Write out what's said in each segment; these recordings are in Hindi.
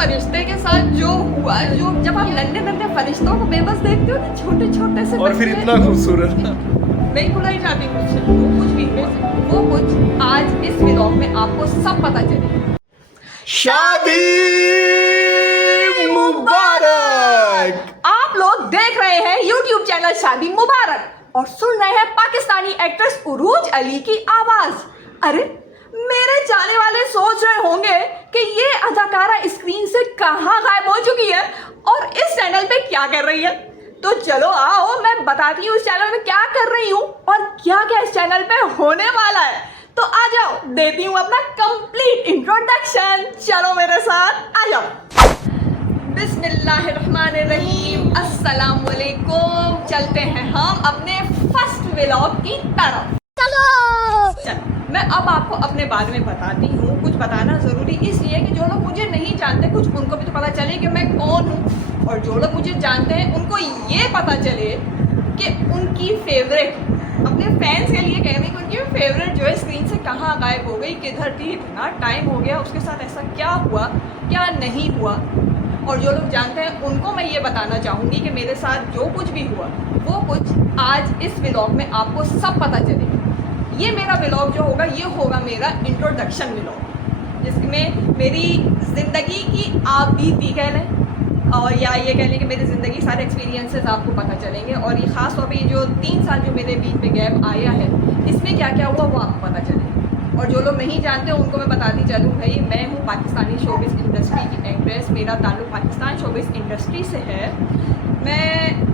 फरिश्ते के साथ जो हुआ, जो जब आप नन्हे नन्हे फरिश्तों को बेबस देखते हो ना, छोटे छोटे से और फिर बच्चे, इतना खूबसूरत। नहीं बुलाई जाती मुझसे, वो कुछ भी है, वो कुछ आज इस व्लॉग में आपको सब पता चलेगा। शादी मुबारक। आप लोग देख रहे हैं YouTube चैनल शादी मुबारक और सुन रहे हैं पाकिस्तानी एक्ट्रेस उरूज अली की आवाज। अरे मेरे जाने वाले सोच रहे होंगे कि ये अदाकारा स्क्रीन से कहाँ गायब हो चुकी है और इस चैनल पे क्या कर रही है। तो चलो आओ मैं बताती हूँ इस चैनल में क्या कर रही हूँ और क्या क्या इस चैनल पे होने वाला है। तो आ जाओ, देती हूँ अपना कंप्लीट इंट्रोडक्शन। चलो मेरे साथ आ जाओ। बिस्मिल्लाहिर्रहमानिर्रहीम, अस्सलाम वालेकुम। चलते हैं हम अपने फर्स्ट व्लॉग की तरफ। चलो मैं अब आपको अपने बारे में बताती हूँ। कुछ बताना ज़रूरी इसलिए कि जो लोग मुझे नहीं जानते, कुछ उनको भी तो पता चले कि मैं कौन हूँ, और जो लोग मुझे जानते हैं उनको ये पता चले कि उनकी फेवरेट, अपने फैंस के लिए कह रही कि उनकी फेवरेट जो है स्क्रीन से कहाँ गायब हो गई, किधर थी, इतना टाइम हो गया, उसके साथ ऐसा क्या हुआ, क्या नहीं हुआ। और जो लोग जानते हैं उनको मैं ये बताना चाहूँगी कि मेरे साथ जो कुछ भी हुआ वो कुछ आज इस व्लॉग में आपको सब पता चलेगा। ये मेरा व्लॉग जो होगा ये होगा मेरा इंट्रोडक्शन व्लॉग, जिसमें मेरी ज़िंदगी की आप बीती कह लें, और या ये कह लें कि मेरी ज़िंदगी सारे एक्सपीरियंसेस आपको पता चलेंगे। और ये ख़ास तौर पे जो 3 साल जो मेरे बीच में गैप आया है, इसमें क्या क्या हुआ वो आपको पता चलेगा। और जो लोग नहीं जानते उनको मैं बताती चलूँ, भाई मैं हूँ पाकिस्तानी शोबिज़ इंडस्ट्री की एक्ट्रेस। मेरा ताल्लुक़ पाकिस्तान शोबिज़ इंडस्ट्री से है। मैं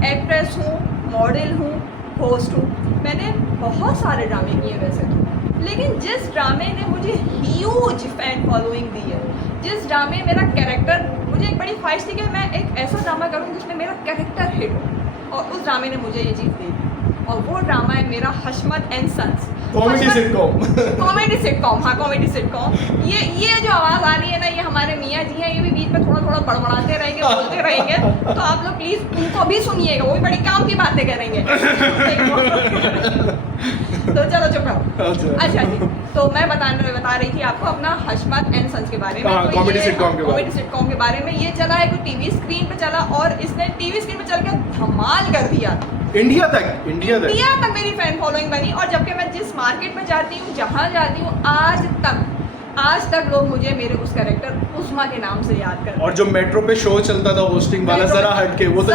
एक्ट्रेस हूँ, मॉडल हूँ, होस्ट हूँ। मैंने बहुत सारे ड्रामे किए वैसे तो, लेकिन जिस ड्रामे ने मुझे ह्यूज फैन फॉलोइंग दी है, जिस ड्रामे मेरा कैरेक्टर, मुझे एक बड़ी ख्वाहिश थी कि मैं एक ऐसा ड्रामा करूँ जिसमें मेरा कैरेक्टर हिट हो, और उस ड्रामे ने मुझे ये चीज़ दी। और वो ड्रामा है मेरा Hashmat and sons, comedy sitcom. Comedy sitcom, हाँ कॉमेडी सिटकॉम। ये जो आवाज़ आ रही है ना, ये हमारे मियाँ जी हैं, ये भी बीच में थोड़ा थोड़ा बड़बड़ाते रहेंगे, बोलते रहेंगे, तो आप लोग प्लीज़ उनको भी सुनिएगा, वो भी बड़ी काम की बातें करेंगे। तो चलो चुप रहो। अच्छा जी, तो मैं बता रही थी आपको अपना हशमत एंड सन्स के बारे में। तो कॉमेडी सिटकॉम के बारे में ये चला है, कोई टीवी स्क्रीन पे चला और इसने टीवी स्क्रीन पे चल के धमाल कर दिया। इंडिया तक मेरी फैन फॉलोइंग बनी। और जबकि मैं जिस मार्केट में जाती हूँ, जहाँ जाती हूँ, आज तक लोग मुझे मेरे उस कैरेक्टर उस्मा के नाम से याद करते हैं। और जो मेट्रो पे शो चलता था होस्टिंग वाला, जरा हट के, वो तो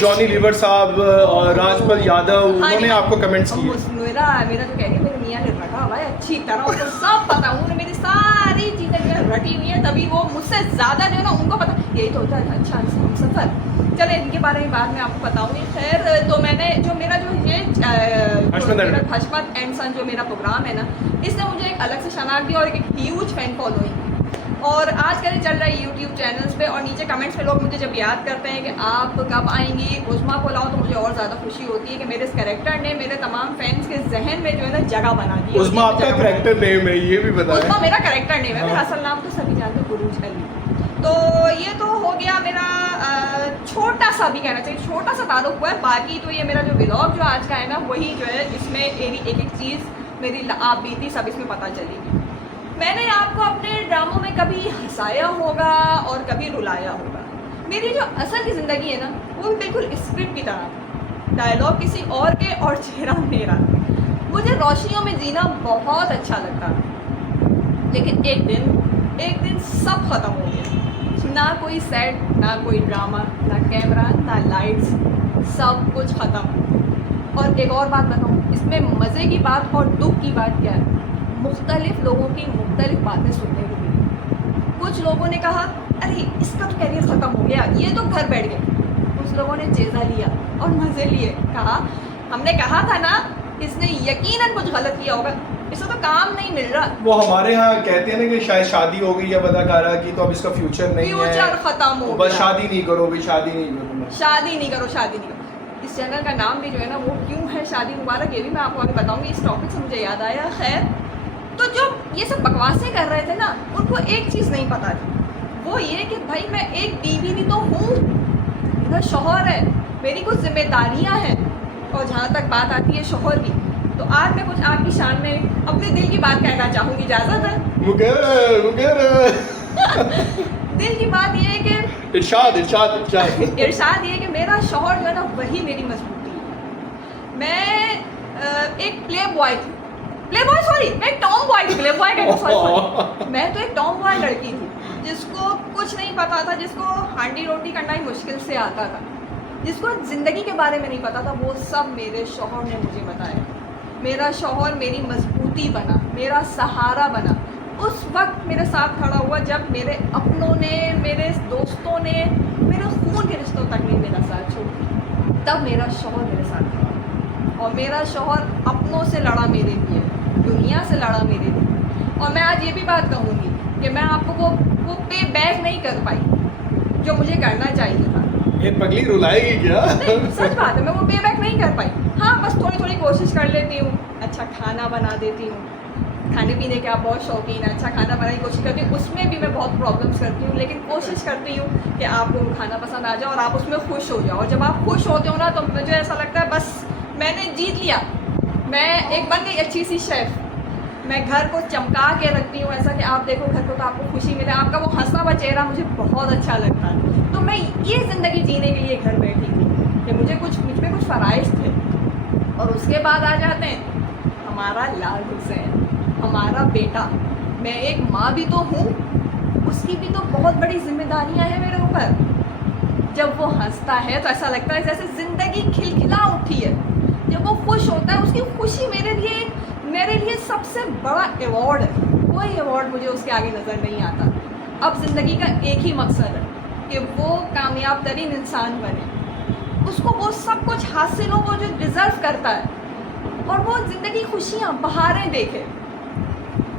जॉनी लीवर साहब और राजपाल यादव, उन्होंने आपको कमेंट्स किए। मेरा तो कह रही है, मेरे मियाँ ने रखा हुआ है अच्छी तरह, उनको सब पता, उन्होंने मेरी सारी चीज़ें रटी हुई है, तभी वो मुझसे ज़्यादा जो है ना उनको पता। यही तो होता है अच्छा सफ़र। चले इनके बारे में बाद में आपको बताऊंगी। खैर, तो मैंने जो मेरा जो ये हशमत एंड सन जो मेरा प्रोग्राम है ना, इसने मुझे एक अलग से शनाख्त दी और एक ह्यूज फैन फॉलोइंग। और आजकल चल रहा है यूट्यूब चैनल्स पे, और नीचे कमेंट्स में लोग मुझे जब याद करते हैं कि आप कब आएंगी, उस्मा को लाओ, तो मुझे और ज़्यादा खुशी होती है कि मेरे इस कैरेक्टर ने मेरे तमाम फैंस के जहन में जो है ना जगह बना दी। उस्मा आपका कैरेक्टर नेम है, ये भी बताएं। उस्मा मेरा कैरेक्टर नेम है, मेरा असल नाम तो सभी जानते हैं, उरूज अली। तो ये तो हो गया मेरा छोटा सा, भी कहना चाहिए छोटा सा तारुफ हुआ है। बाकी तो ये मेरा जो व्लॉग जो आज का है ना, वही जो है इसमें एक एक चीज़ मेरी आप बीती सब इसमें पता चलेगी। मैंने आपको अपने ड्रामों में कभी हंसाया होगा और कभी रुलाया होगा। मेरी जो असल की ज़िंदगी है ना, वो बिल्कुल स्क्रिप्ट की तरह, डायलॉग किसी और के और चेहरा मेरा। मुझे रोशनियों में जीना बहुत अच्छा लगता था, लेकिन एक दिन सब ख़त्म हो गया। ना कोई सेट, ना कोई ड्रामा, ना कैमरा, ना लाइट्स, सब कुछ ख़त्म। और एक और बात बताऊँ, इसमें मज़े की बात और दुख की बात क्या है, मुख्तलिफ लोगों की मुख्तलिफ बातें सुनने को मिली। कुछ लोगों ने कहा अरे इसका तो कैरियर ख़त्म हो गया, ये तो घर बैठ गया। कुछ लोगों ने जायज़ा लिया और मज़े लिए, कहा हमने कहा था ना, इसने यकीनन कुछ गलत किया होगा, इसे तो काम नहीं मिल रहा। वो हमारे यहाँ कहते हैं ना कि शायद शादी हो गई या अदाकारा की, तो अब इसका फ्यूचर नहीं है, फ्यूचर खत्म हो बस शादी नहीं करो भाई, शादी नहीं करो। इस चैनल का नाम भी जो है ना वो क्यों है शादी मुबारक, ये भी मैं आपको आगे बताऊंगी। इस टॉपिक से मुझे याद आया। खैर, तो जो ये सब बकवासें कर रहे थे ना, उनको एक चीज़ नहीं पता थी, वो ये कि भाई मैं एक बीवी भी तो हूँ, मेरा शौहर है, मेरी कुछ जिम्मेदारियाँ हैं। और जहाँ तक बात आती है शौहर की, तो आज मैं कुछ आपकी शान में अपने दिल की बात कहना चाहूँगी, इजाज़त है? दिल की बात ये है कि इरशाद इरशाद इरशाद इरशाद ये है कि मेरा शौहर जो है ना वही मेरी मजबूती है। मैं एक प्ले बॉय थी, प्ले बॉय सॉरी मैं एक टॉम बॉय थी, प्ले बॉय कहते सॉरी मैं तो एक टॉम बॉय लड़की थी जिसको कुछ नहीं पता था, जिसको हांडी रोटी करना ही मुश्किल से आता था, जिसको ज़िंदगी के बारे में नहीं पता था। वो सब मेरे शौहर ने मुझे बताया। मेरा शौहर मेरी मजबूती बना, मेरा सहारा बना। उस वक्त मेरे साथ खड़ा हुआ जब मेरे अपनों ने, मेरे दोस्तों ने, मेरे खून के रिश्तों तक नहीं मेरा साथ छोड़ा, तब मेरा शौहर मेरे साथ खड़ा। और मेरा शौहर अपनों से लड़ा मेरे लिए, दुनिया से लड़ा मेरे लिए। और मैं आज ये भी बात कहूँगी कि मैं आपको वो पे बैक नहीं कर पाई जो मुझे करना चाहिए था। ये पगली रुलाएगी क्या? नहीं, सच बात है, मैं वो पे बैक नहीं कर पाई। हाँ, बस थोड़ी थोड़ी कोशिश कर लेती हूँ, अच्छा खाना बना देती हूँ, खाने पीने के आप बहुत शौकीन हैं, अच्छा खाना बनाने की कोशिश करती हूँ। उसमें भी मैं बहुत प्रॉब्लम्स करती हूँ, लेकिन कोशिश करती हूँ कि आपको खाना पसंद आ जाए और आप उसमें खुश हो जाओ। और जब आप खुश होते हो ना तो मुझे ऐसा लगता है बस मैंने जीत लिया, मैं एक बन गई अच्छी सी शेफ़। मैं घर को चमका के रखती हूँ, ऐसा कि आप देखो घर को तो आपको खुशी मिले, आपका वो हंसा हुआ चेहरा मुझे बहुत अच्छा लगता है। तो मैं ये ज़िंदगी जीने के लिए घर बैठी थी कि मुझ में कुछ फ़राइज़ थे। और उसके बाद आ जाते हैं हमारा लाल हुसैन, हमारा बेटा। मैं एक माँ भी तो हूँ, उसकी भी तो बहुत बड़ी जिम्मेदारियाँ हैं मेरे ऊपर। जब वो हंसता है तो ऐसा लगता है जैसे ज़िंदगी खिलखिला उठी है। जब वो खुश होता है, उसकी खुशी मेरे लिए सबसे बड़ा एवॉर्ड है। कोई एवॉर्ड मुझे उसके आगे नज़र नहीं आता। अब ज़िंदगी का एक ही मकसद है कि वो कामयाब तरीन इंसान बने, उसको वो सब कुछ हासिल हो वो जो डिज़र्व करता है, और वो ज़िंदगी खुशियाँ बहारें देखे।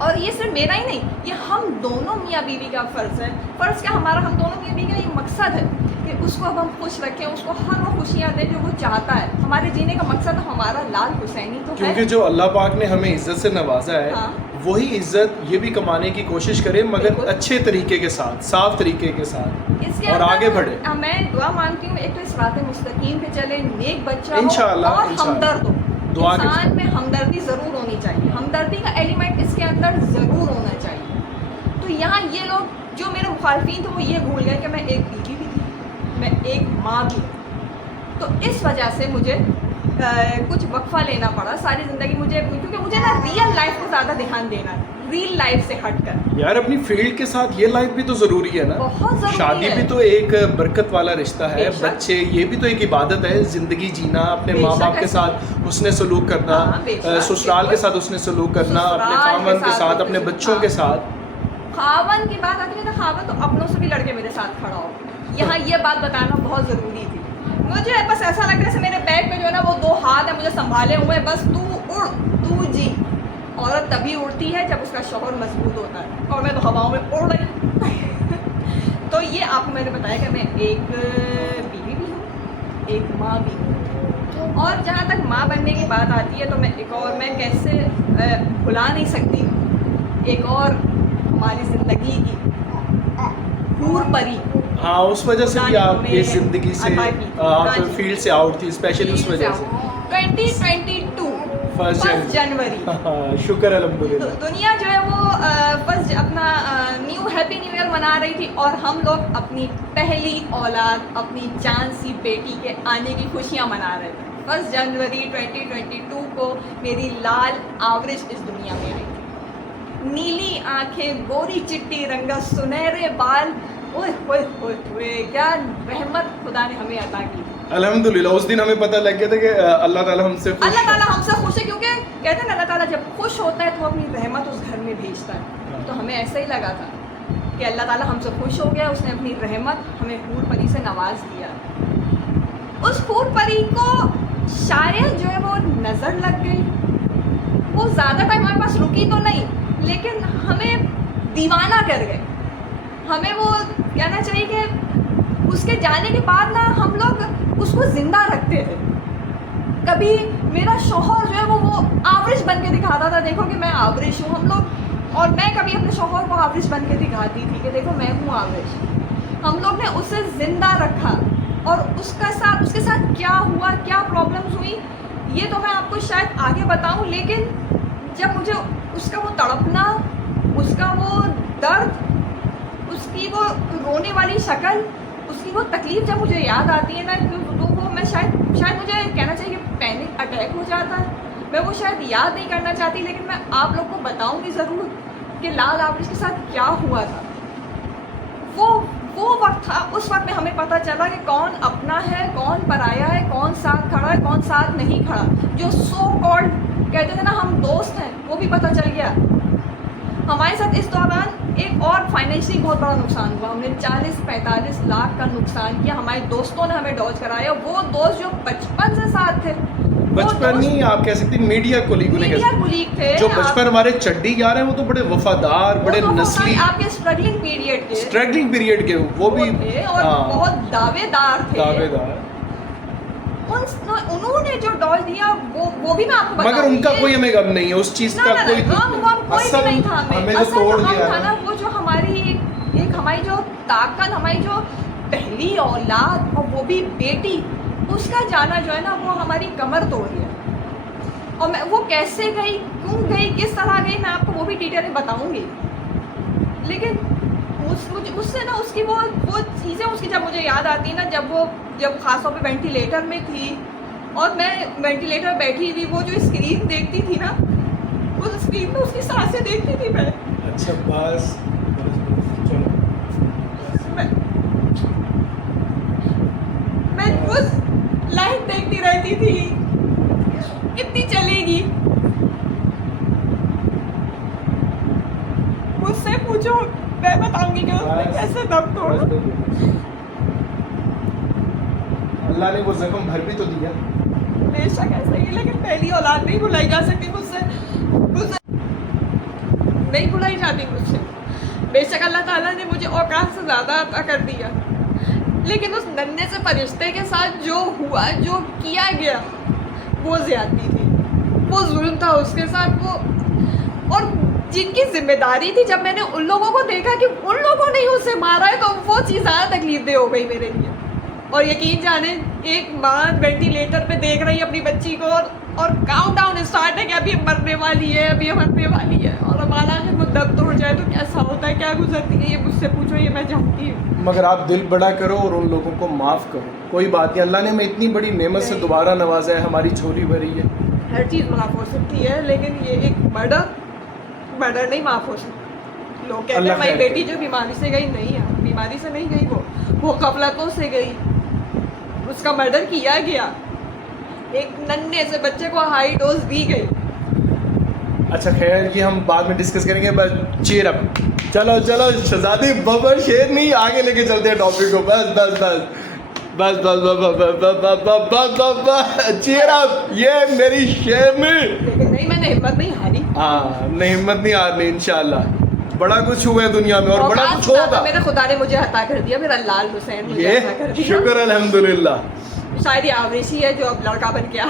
और ये सिर्फ मेरा ही नहीं, ये हम दोनों मियाँ बीवी का फ़र्ज़ है। फ़र्ज़ क्या हमारा, हम दोनों मियाँ बीवी का ये मकसद है कि उसको अब हम खुश रखें, उसको हर वो खुशियाँ दें जो वो चाहता है। हमारे जीने का मकसद हमारा लाल हुसैनी तो है। क्योंकि जो अल्लाह पाक ने हमें इज्जत से नवाजा है, हाँ। वही इज्जत ये भी कमाने की कोशिश करे, मगर अच्छे तरीके के साथ, साफ तरीके के साथ, इसके और आगे बढ़े। मैं दुआ मानती हूँ एक तो इस रात मुस्तकीम पे चले, नेक बच्चा हो इंशाअल्लाह, और हमदर्द हो। दुआ के इंसान में हमदर्दी ज़रूर होनी चाहिए, हमदर्दी का एलिमेंट इसके अंदर ज़रूर होना चाहिए। तो यहाँ ये लोग जो मेरे मुखालफिन थे वो ये भूल गए कि मैं एक बीवी भी थी, मैं एक माँ भी हूँ। तो इस वजह से मुझे कुछ वक्फा लेना पड़ा सारी ज़िंदगी मुझे, क्योंकि मुझे ना रियल लाइफ को ज़्यादा ध्यान देना है, रियल लाइफ से हट कर। यार अपनी फील्ड के साथ ये लाइफ भी तो ज़रूरी है ना। बहुत ज़रूरी शादी है। भी तो एक बरकत वाला रिश्ता है, बेशक। बच्चे ये भी तो एक इबादत है, ज़िंदगी जीना, अपने माँ बेशक बाप के है। साथ उसने सलूक करना, हाँ, बेशक, ससुराल के बिल्कुल। साथ उसने सलूक करना, अपने ससुराल खामन के साथ, अपने बिल्कुल। बच्चों हाँ। के साथ। खावन की बात आती है तो खावन तो अपनों से भी लड़के मेरे साथ खड़ा हो, यहाँ ये बात बताना बहुत ज़रूरी थी। मुझे बस ऐसा लग रहा है जैसे मेरे बैग में जो है ना वो दो हाथ है मुझे संभाले हुए, बस तू उड़ तू जी। औरत तभी उड़ती है जब उसका शौहर मजबूत होता है, और मैं तो हवाओं में उड़ रही तो ये आपको मैंने बताया कि मैं एक बीवी भी हूँ, एक माँ भी हूँ। और जहाँ तक माँ बनने की बात आती है तो मैं कैसे भुला नहीं सकती एक और हमारी ज़िंदगी की हूर परी। हाँ, उस वजह से भी आप ये ज़िंदगी से आप हाँ फील्ड से आउट थी, स्पेशली उस वजह से। 2022 फर्स्ट जनवरी शुक्र अल्हम्दुलिल्लाह। दुनिया जो है वो फर्स्ट अपना हैप्पी न्यू ईयर मना रही थी, और हम लोग अपनी पहली औलाद, अपनी जान सी बेटी के आने की खुशियाँ मना रहे थे। 1 जनवरी 2022 को मेरी लाल आवरेज इस दुनिया में आई थी। नीली आंखें, गोरी चिट्टी रंगत, सुनहरे बाल, ओए होए होए होए, क्या रहमत खुदा ने हमें अता की। अल्हम्दुलिल्लाह उस दिन हमें पता लग गया था कि अल्लाह ताला हमसे खुश अल्लाह है। ताला हमसे खुश है, क्योंकि कहते हैं ना अल्लाह ताला जब खुश होता है तो अपनी रहमत उस घर में भेजता है। तो हमें ऐसा ही लगा था कि अल्लाह ताला हमसे खुश हो गया, उसने अपनी रहमत हमें हूर परी से नवाज दिया। उस हूर परी को शायद जो है वो नज़र लग गई, वो ज़्यादा टाइम हमारे पास रुकी तो नहीं, लेकिन हमें दीवाना कर गए। हमें वो कहना चाहिए कि उसके जाने के बाद ना हम लोग उसको ज़िंदा रखते थे। कभी मेरा शौहर जो है वो आवरेज बन के दिखाता था, देखो कि मैं आवरेज हूँ हम लोग, और मैं कभी अपने शौहर को आवरेज बन के दिखाती थी कि देखो मैं हूँ आवरेज। हम लोग ने उसे ज़िंदा रखा, और उसके साथ क्या हुआ, क्या प्रॉब्लम्स हुई, ये तो मैं आपको शायद आगे बताऊँ, लेकिन जब मुझे उसका वो तड़पना, उसका वो दर्द, उसकी उसकी वो रोने वाली शक्ल, उसकी वो तकलीफ जब मुझे याद आती है ना, तो वो मैं शायद मुझे कहना चाहिए कि पैनिक अटैक हो जाता है। मैं वो शायद याद नहीं करना चाहती, लेकिन मैं आप लोग को बताऊंगी ज़रूर कि लाल आबरिश के साथ क्या हुआ था। वो वक्त था, उस वक्त में हमें पता चला कि कौन अपना है, कौन पराया है, कौन साथ खड़ा है, कौन साथ नहीं खड़ा। जो सो कॉल्ड कहते थे ना हम दोस्त हैं, वो भी पता चल गया। हमारे साथ इस दौरान एक और फाइनेंशियली बहुत बड़ा नुकसान हुआ। हमने 40-45 लाख का नुकसान किया। हमारे दोस्तों ने हमें डॉज कराया। वो दोस्त जो बचपन से साथ थे, बचपन नहीं आप कह सकते, मीडिया कोलीग थे, जो बचपन हमारे चड्डी यार हैं, वो तो बड़े वफादार, बड़े नस्ली, आपके स्ट्रगलिंग पीरियड के वो भी थे और बहुत दावेदार थे। उन्होंने जो डॉज दिया वो भी मैं आपको बताऊंगी, मगर उनका कोई हमें गम नहीं है उस चीज का। कोई कोई नहीं था हमें जो तोड़ दिया था ना, वो जो हमारी एक हमारी जो ताकत, हमारी जो पहली औलाद और वो भी बेटी, उसका जाना जो है ना, वो हमारी कमर तोड़ दिया। और मैं वो कैसे गई, क्यों गई, किस तरह गई, मैं आपको वो भी डिटेल में बताऊंगी। लेकिन उससे ना उसकी वो चीज़ें उसकी जब मुझे याद आती है ना, जब खासतौर पे वेंटिलेटर में थी और मैं वेंटिलेटर बैठी हुई, वो जो स्क्रीन देखती थी ना, उस स्क्रीन में उसकी सांसें देखती थी मैं। अच्छा बस चलो, मैं उस लाइट देखती रहती थी, कितनी चलेगी। मुझसे पूछो, मैं बताऊंगी कि उसने कैसे दम तोड़ा। अल्लाह ने वो जख्म भर भी तो दिया। बेशक ऐसा ही, लेकिन पहली औलाद नहीं भुलाई जा सकती मुझसे नहीं भुलाई जाती मुझसे। बेशक अल्लाह ताला ने मुझे औकात से ज़्यादा अता कर दिया, लेकिन उस नन्हे से फरिश्ते के साथ जो हुआ, जो किया गया, वो ज़्यादती थी, वो जुल्म था उसके साथ। वो और जिनकी जिम्मेदारी थी, जब मैंने उन लोगों को देखा कि उन लोगों ने ही उसे मारा है, तो वो चीज़ ज़्यादा तकलीफ दे हो गई मेरे लिए। और यकीन जाने, एक माँ वेंटिलेटर पे देख रही है अपनी बच्ची को, और काउंटडाउन स्टार्ट है कि अभी मरने वाली है, अभी मरने वाली है, और हमारा अगर वो दम तोड़ जाए तो कैसा होता है, क्या गुजरती है, ये मुझसे पूछो, ये मैं जानती हूँ। मगर आप दिल बड़ा करो और उन लोगों को माफ़ करो। कोई बात नहीं, अल्लाह ने हमें इतनी बड़ी नेमत से दोबारा नवाजा है, हमारी झोली भरी है। हर चीज़ माफ़ हो सकती है, लेकिन ये एक मर्डर नहीं माफ़ हो सकता। लोग कहते हैं हमारी बेटी जो बीमारी से गई, नहीं है, बीमारी से नहीं गई, वो गफलतों से गई, उसका मर्डर किया गया, एक नन्हे से बच्चे को हाई डोज दी गई। अच्छा खैर, ये हम बाद में डिस्कस करेंगे। बस चीयर अप, चलो शहजादी बबर शेर नहीं, आगे लेके चलते हैं टॉपिक को। बस चीयर अप, ये मेरी शेरनी। लेकिन नहीं, मैंने हिम्मत नहीं हारी। हाँ, नहीं हिम्मत नहीं हारनी, इंशाल्लाह। बड़ा कुछ हुआ है दुनिया में और बड़ा कुछ होगा। मेरे खुदा ने मुझे अता कर दिया, मेरा लाल हुसैन मुझे अता कर दिया। शुक्र अल्हम्दुलिल्लाह। शायद ये आवेशी है जो अब लड़का बन के आया।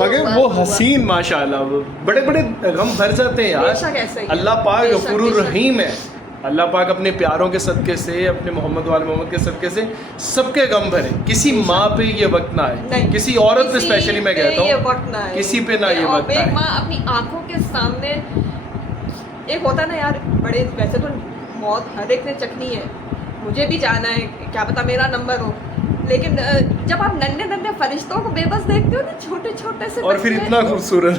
मगर वो हसीन माशाल्लाह, बड़े बड़े गम भर जाते हैं यार। अल्लाह पाक गफूरुर रहीम है। अल्लाह पाक अपने प्यारों के सदक़े से, अपने मोहम्मद वाले मोहम्मद के सदक़े से सबके गम भरे। किसी माँ पे ये वक्त ना आए, किसी औरत पे स्पेशली मैं कहता हूँ, किसी पे ना ये वक्त आए। माँ अपनी आंखों के सामने, एक होता ना यार, बड़े वैसे तो मौत हर एक ने चखनी है, मुझे भी जाना है, क्या पता मेरा नंबर हो, लेकिन जब आप नन्हे फरिश्तों को बेबस देखते हो ना, छोटे से, और फिर इतना खूबसूरत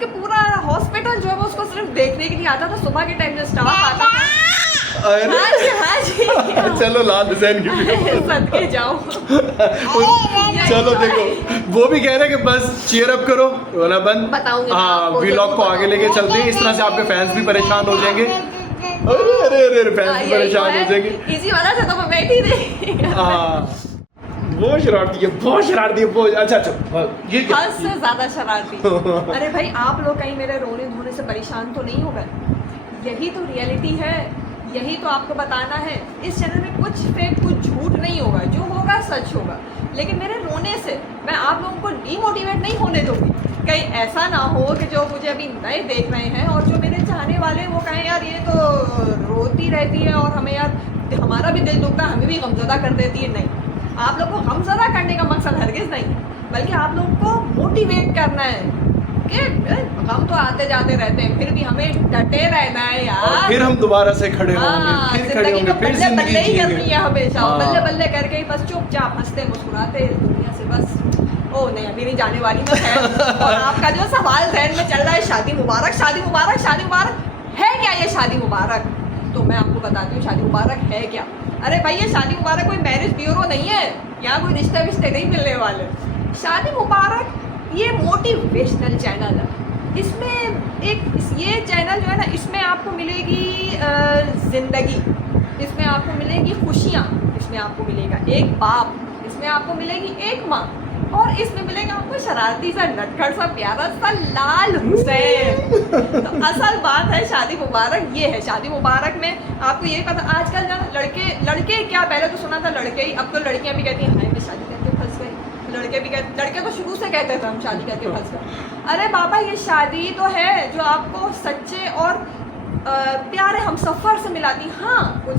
के पूरा हॉस्पिटल जो है वो उसको सिर्फ देखने के लिए आता था। सुबह के टाइम जो स्टाफ आता था, हाँ जी चलो लाल हुसैन की सदके जाओ। चलो देखो, वो भी कह रहे हैं कि बस चीयर अप करो, रोना बंद। बताऊंगी, हाँ, व्लॉग को आगे लेके चलते हैं। इस तरह से आपके फैंस भी परेशान हो जाएंगे। अरे फैंस भी परेशान हो जाएंगे। इसी वजह से तो मैं बैठी रही। हाँ, बहुत शरारती है। अच्छा ये क्या? हद से ज्यादा शरारती। अरे भाई, आप लोग कहीं मेरे रोने धोने से परेशान तो नहीं हो गए? यही तो रियलिटी है, यही तो आपको बताना है। इस चैनल में कुछ फेक, कुछ झूठ नहीं होगा, जो होगा सच होगा। लेकिन मेरे रोने से मैं आप लोगों को डीमोटिवेट नहीं होने दूंगी। कहीं ऐसा ना हो कि जो मुझे अभी नए देख रहे हैं और जो मेरे चाहने वाले, वो कहें यार ये तो रोती रहती है और हमें यार, हमारा भी दिल दुखता है, हमें भी गमज़दा कर देती है। नहीं, आप लोग को गमज़दा करने का मकसद हरगिज़ नहीं, बल्कि आप लोगों को मोटिवेट करना है के हम तो आते जाते रहते हैं, फिर भी हमें डटे रहना है और यार। फिर हम दोबारा से खड़े होंगे, हाँ, फिर खड़े जिंदगी होंगे, में फिर बल्ले जिंदगी बल्ले ही करनी जिएंगे। है हमेशा, हाँ। बल्ले बल्ले करके ही बस चुपचाप हंसते मुस्कुराते इस दुनिया से बस। ओ नहीं, अभी नहीं जाने वाली मैं खैर। और आपका जो सवाल जहन में चल रहा है, शादी मुबारक शादी मुबारक शादी मुबारक, है क्या ये शादी मुबारक? तो मैं आपको बताती हूँ शादी मुबारक है क्या। अरे भाई ये शादी मुबारक कोई मैरिज ब्यूरो नहीं है, यहाँ कोई रिश्ते विश्ते नहीं मिलने वाले। शादी मुबारक ये मोटिवेशनल चैनल है। इसमें ये चैनल जो है ना, इसमें आपको मिलेगी ज़िंदगी, इसमें आपको मिलेगी खुशियाँ, इसमें आपको मिलेगा एक बाप, इसमें आपको मिलेगी एक माँ, और इसमें मिलेगा आपको शरारती सा नटखट सा प्यारा सा लाल हुसैन। तो असल बात है शादी मुबारक ये है। शादी मुबारक में आपको ये पता, आजकल ना लड़के क्या, पहले तो सुना था लड़के ही, अब तो लड़कियां भी कहती हैं हाय मैं शादी करके फंस गई। लड़के तो शुरू से कहते थे हम शादी करके फंस गए। अरे बाबा ये शादी तो है जो आपको सच्चे और प्यारे हम सफ़र से मिलाती। हाँ कुछ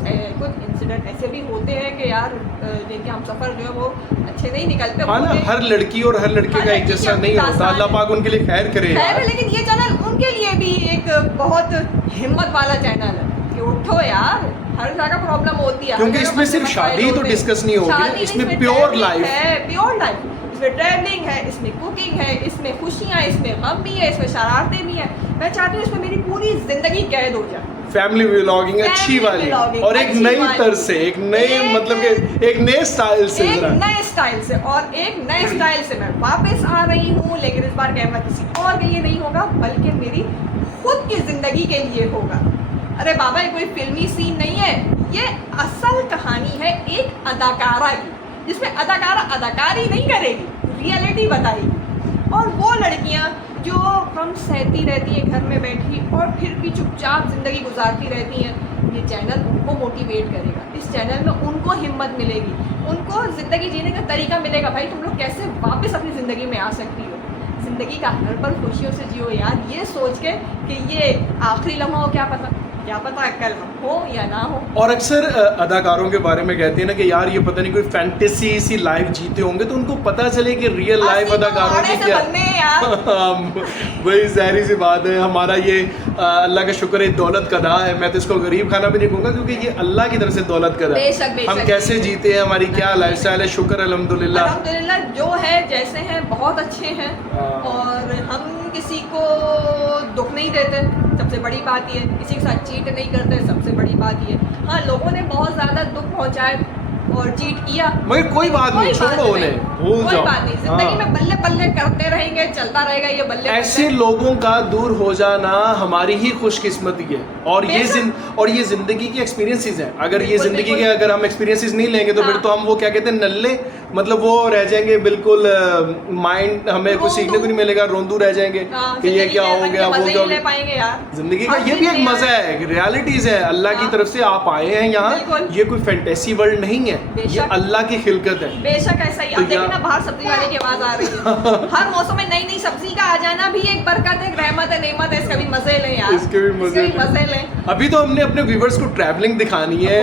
इंसिडेंट ऐसे भी होते हैं कि यार जिनके हम सफ़र जो है वो अच्छे नहीं निकलते। हाँ ना, हर लड़की और हर लड़के का एक जैसा नहीं होता, अल्लाह पाक उनके लिए खैर करे यार। लेकिन ये चैनल उनके लिए भी एक बहुत हिम्मत वाला चैनल है कि उठो यार, हर जगह प्रॉब्लम होती है, क्योंकि इसमें सिर्फ शादी तो डिस्कस नहीं होगी ना, इसमें प्योर लाइफ है, प्योर लाइफ। इसमें ट्रैवलिंग है, इसमें कुकिंग है, इसमें खुशियाँ, इसमें गम भी है, इसमें शरारतें भी हैं। मैं चाहती हूँ इसमें मेरी पूरी जिंदगी कैद हो जाए। फैमिली व्लॉगिंग अच्छी वाली, और एक नई तर्ज से, एक नए मतलब कि एक नए स्टाइल से, एक नए स्टाइल से, और एक नए स्टाइल से मैं वापस आ रही हूँ। लेकिन इस बार कैमरा किसी और के लिए नहीं होगा, बल्कि मेरी खुद की जिंदगी के लिए होगा। अरे बाबा ये कोई फिल्मी सीन नहीं है, ये असल कहानी है एक अदाकारा की, जिसमें अदाकारा अदाकारी नहीं करेगी, रियलिटी बताएगी। और वो लड़कियाँ जो कम सहती रहती हैं घर में बैठी और फिर भी चुपचाप ज़िंदगी गुजारती रहती हैं, ये चैनल उनको मोटिवेट करेगा। इस चैनल में उनको हिम्मत मिलेगी, उनको ज़िंदगी जीने का तरीका मिलेगा। भाई तुम लोग कैसे वापस अपनी ज़िंदगी में आ सकती हो, ज़िंदगी का हर पल खुशियों से जियो यार, ये सोच के कि ये आखिरी लम्हा हो, क्या पता कल हम हो या ना हो। और अक्सर अदाकारों के बारे में कहते हैं ना कि यार ये पता नहीं कोई फैंटेसी सी लाइफ जीते होंगे, तो उनको पता चले कि रियल लाइफ अदाकारों की क्या वही जहरी सी बात है। हमारा ये अल्लाह का शुक्र है, दौलत का दा है। मैं तो इसको गरीब खाना भी नहीं कहूँगा, क्योंकि ये अल्लाह की तरफ से दौलत का दा है। हम कैसे जीते हैं, हमारी क्या लाइफ स्टाइल है, शुक्र अल्हम्दुलिल्लाह जो है जैसे हैं बहुत अच्छे हैं, और हम किसी को दुख नहीं देते, सबसे बड़ी बात ये, किसी के साथ चीट नहीं करते, सबसे बड़ी बात ये। हाँ लोगों ने बहुत ज़्यादा दुख पहुंचाए और चीट किया, मगर कोई बात नहीं, छोड़ो उन्हें, भूल जाओ। कोई बात नहीं, जिंदगी में बल्ले बल्ले करते रहेंगे, चलता रहेगा ये बल्ले। ऐसे लोगों का दूर हो जाना हमारी ही खुशकिस्मती है, और ये जिंदगी की एक्सपीरियंसेस हैं। अगर ये जिंदगी के अगर हम एक्सपीरियंसेस नहीं लेंगे तो फिर तो हम वो क्या कहते हैं नल्ले, मतलब वो रह जाएंगे बिल्कुल, माइंड हमें कुछ सीखने को नहीं मिलेगा, रोंदू रह जाएंगे कि ये क्या हो गया, वो क्या हो गया। जिंदगी का ये भी एक मजा है, रियलिटीज है, अल्लाह की तरफ से आप आए हैं यहाँ, ये कोई फैंटेसी वर्ल्ड नहीं है, ये अल्लाह की खिलकत है। बेशक ऐसा ही। अब देखिए ना बाहर सब्जी वाले की आवाज आ रही है, हर मौसम में नई नई सब्जी का आ जाना भी एक बरकत है, एक रहमत है, नेमत है। इसका भी मजे लें यार, इसके भी मजे लें। अभी तो हमने अपने व्यूअर्स को ट्रैवलिंग दिखानी है,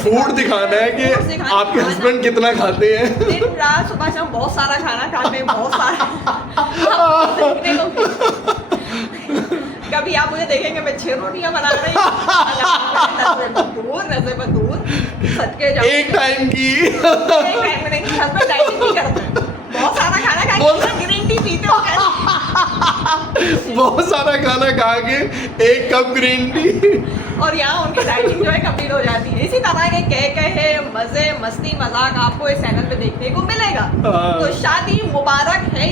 फूड दिखाना है कि आपके हस्बैंड कितना खाते हैं। दिन रात सुबह शाम बहुत सारा खाना खाते हैं, बहुत सारा। कभी आप मुझे देखेंगे मैं 6 रोटियां बना रही हूँ, सदके जाओ। एक टाइम की में नहीं, हस्बैंड डाइटिंग भी करते हैं, बहुत सारा खाना खा के ग्रीन टी पीते हो। बहुत सारा खाना खा के 1 कप ग्रीन टी, और यहाँ उनकी डाइटिंग जो है कंप्लीट हो जाती है। इसी तरह के कहे मजे मस्ती मजाक आपको इस चैनल पे देखने को मिलेगा। तो शादी मुबारक है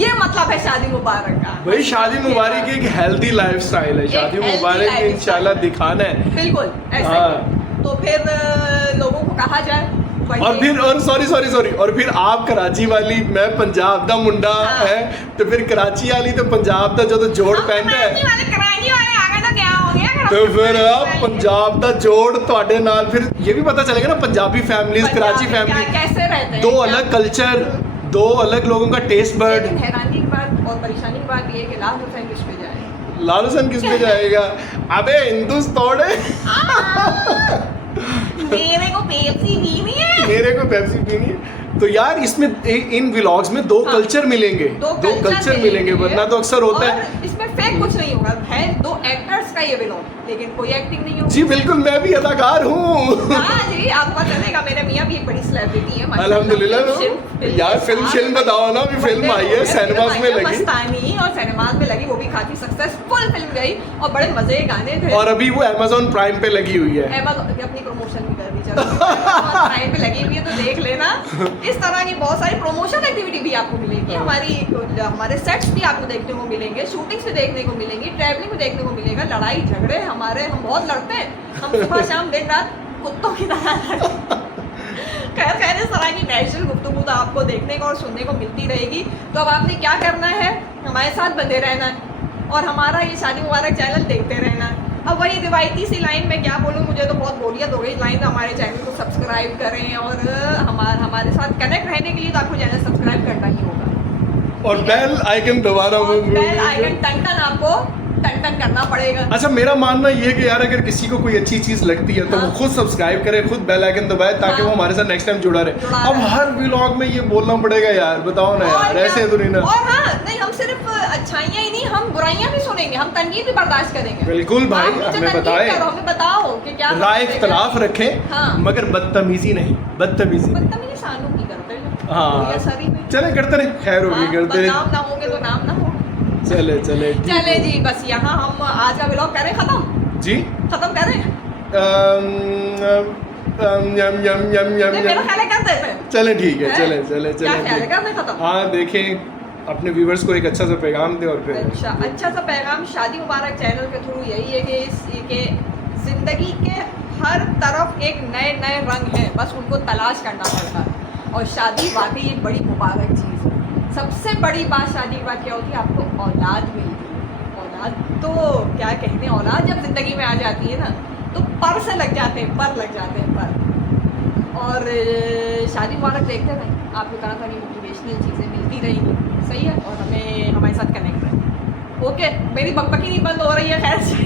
ये मतलब है शादी मुबारक का। भाई शादी मुबारक एक हेल्दी लाइफस्टाइल है, शादी मुबारक इंशाल्लाह दिखाना है, बिल्कुल ऐसा। तो फिर लोगों को कहा जाए, और फिर और सॉरी और फिर आप कराची वाली, मैं पंजाब दा मुंडा है, तो फिर कराची वाली तो पंजाब दा जो जोड़ पहनता है, तो फिर पंजाब दा जोड़ ਤੁਹਾਡੇ ਨਾਲ, फिर ये भी पता चलेगा ना पंजाबी फैमिलीज, कराची फैमिली, कैसे रहते हैं, दो अलग कल्चर, दो अलग लोगों का टेस्ट बर्ड। हैरानी की बात और परेशानी की बात ये है कि लाल हुसैन किस पे जाएगा, लाल हुसैन किस पे जाएगा? अबे हिंदुस्तान है। मेरे को पेप्सी पीनी है, मेरे को पेप्सी पीनी है। तो यार इसमें इन व्लॉग्स में दो हाँ। कल्चर मिलेंगे, दो कल्चर मिलेंगे, वरना तो अक्सर होता है। और इसमें फेक कुछ नहीं होगा, है 2 एक्टर्स का ये व्लॉग, लेकिन कोई एक्टिंग नहीं होगी। जी बिल्कुल, मैं भी अदाकार हूँ। हाँ जी, आपको चलेगा। मेरे मियाँ भी एक बड़ी सेलिब्रिटी है माशाल्लाह। अल्हम्दुलिल्लाह। यार फिल्म बताओ ना, अभी फिल्म आई है, सिनेमास में लगी, मस्तानी, और सिनेमास में लगी, वो भी काफी सक्सेसफुल फिल्म गई और बड़े मजे के गाने थे। और अभी वो Amazon प्राइम पे लगी हुई है। Amazon की अपनी प्रमोशन भी कर दी, चलो Amazon प्राइम पे लगी हुई है तो देख लेना। इस तरह की बहुत सारी प्रमोशन एक्टिविटी भी आपको मिलेगी, हमारे सेट्स भी आपको देखने को मिलेंगे, शूटिंग्स भी देखने को मिलेंगी, ट्रैवलिंग भी देखने को मिलेगा, लड़ाई झगड़े हमारे, हम बहुत लड़ते हैं, हम सुबह शाम दिन रात कुत्तों की तरह खैर इस तरह की नेचुरल गुफ्तगू तो आपको देखने को और सुनने को मिलती रहेगी। तो अब आपने क्या करना है, हमारे साथ बंधे रहना है और हमारा ये शादी मुबारक चैनल देखते रहना है। अब वही रिवायती सी लाइन में क्या बोलूँ, मुझे तो बहुत बोरियत हो गई लाइन। तो हमारे चैनल को सब्सक्राइब करें और हमारे साथ कनेक्ट रहने के लिए तो आपको चैनल सब्सक्राइब करना ही होगा, और बेल आइकन दोबारा, बेल आइकन टन आपको टन करना पड़ेगा। अच्छा, मेरा मानना ये है कि यार अगर किसी को कोई अच्छी चीज लगती है तो हाँ। वो खुद सब्सक्राइब करे, खुद बेल आइकन दबाए, ताकि हाँ। वो हमारे साथ नेक्स्ट टाइम जुड़ा रहे। जुड़ा अब रहे। हर व्लॉग में ये बोलना पड़ेगा यार, बताओ ना यार, ऐसे तो नहीं ना। और हाँ, नहीं, हम सिर्फ अच्छाइयाँ ही नहीं, हम बुराइयाँ भी सुनेंगे, हम तनकीद भी बर्दाश्त करेंगे। बिल्कुल भाई, आप मुझे हमें तनकीद बताएं। करो, हमें बताओ कि क्या राय इख्तलाफ रखें, हाँ। मगर बदतमीजी नहीं, बदतमीजी नहीं। बदतमीजी शानू की करते हैं। हाँ। कोई असर ही नहीं। चले करते रहे, खैर होगी, हाँ, करते रहे। बदनाम ना होंगे तो नाम ना हो। चले चले ठीक चले है। जी, बस यहाँ हम आज का व्लॉग करें खत्म, जी खत्म करें। यम यम यम यम नहीं, मेरा यम। ख्याल है कर देते हैं। चले ठीक है, हैं? चले चले क्या ख्याल है, चले। कर दें खत्म। हाँ, देखें अपने व्यूवर्स को एक अच्छा सा पैगाम दें और फिर अच्छा सा पैगाम शादी मुबारक चैनल के थ्रू यही है कि जिंदगी के हर तरफ एक नए नए रंग हैं, बस उनको तलाश करना पड़ता है। और शादी वाकई एक बड़ी मुबारक चीज़ है। सबसे बड़ी बात शादी के बाद क्या होती है, आपको औलाद मिलती है। औलाद तो क्या कहने, औलाद जब ज़िंदगी में आ जाती है ना तो पर से लग जाते हैं, पर लग जाते हैं पर। और शादी मुबारक देखते रहें, आपको तरह तरह की मोटिवेशनल चीज़ें मिलती रहेंगी, सही है, और हमें हमारे साथ कनेक्ट रहें। ओके, मेरी बकबकी नहीं बंद हो रही है खैर से।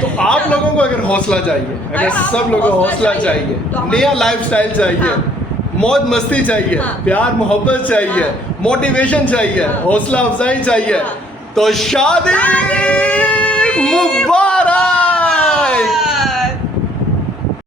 तो आप लोगों को अगर हौसला चाहिए, अगर आप सब लोगों को हौसला चाहिए, तो हम- नया लाइफस्टाइल चाहिए, हाँ। मौज मस्ती चाहिए, हाँ। प्यार मोहब्बत चाहिए, हाँ। मोटिवेशन चाहिए, हाँ। हौसला अफजाई चाहिए, हाँ। तो शादी मुबारक।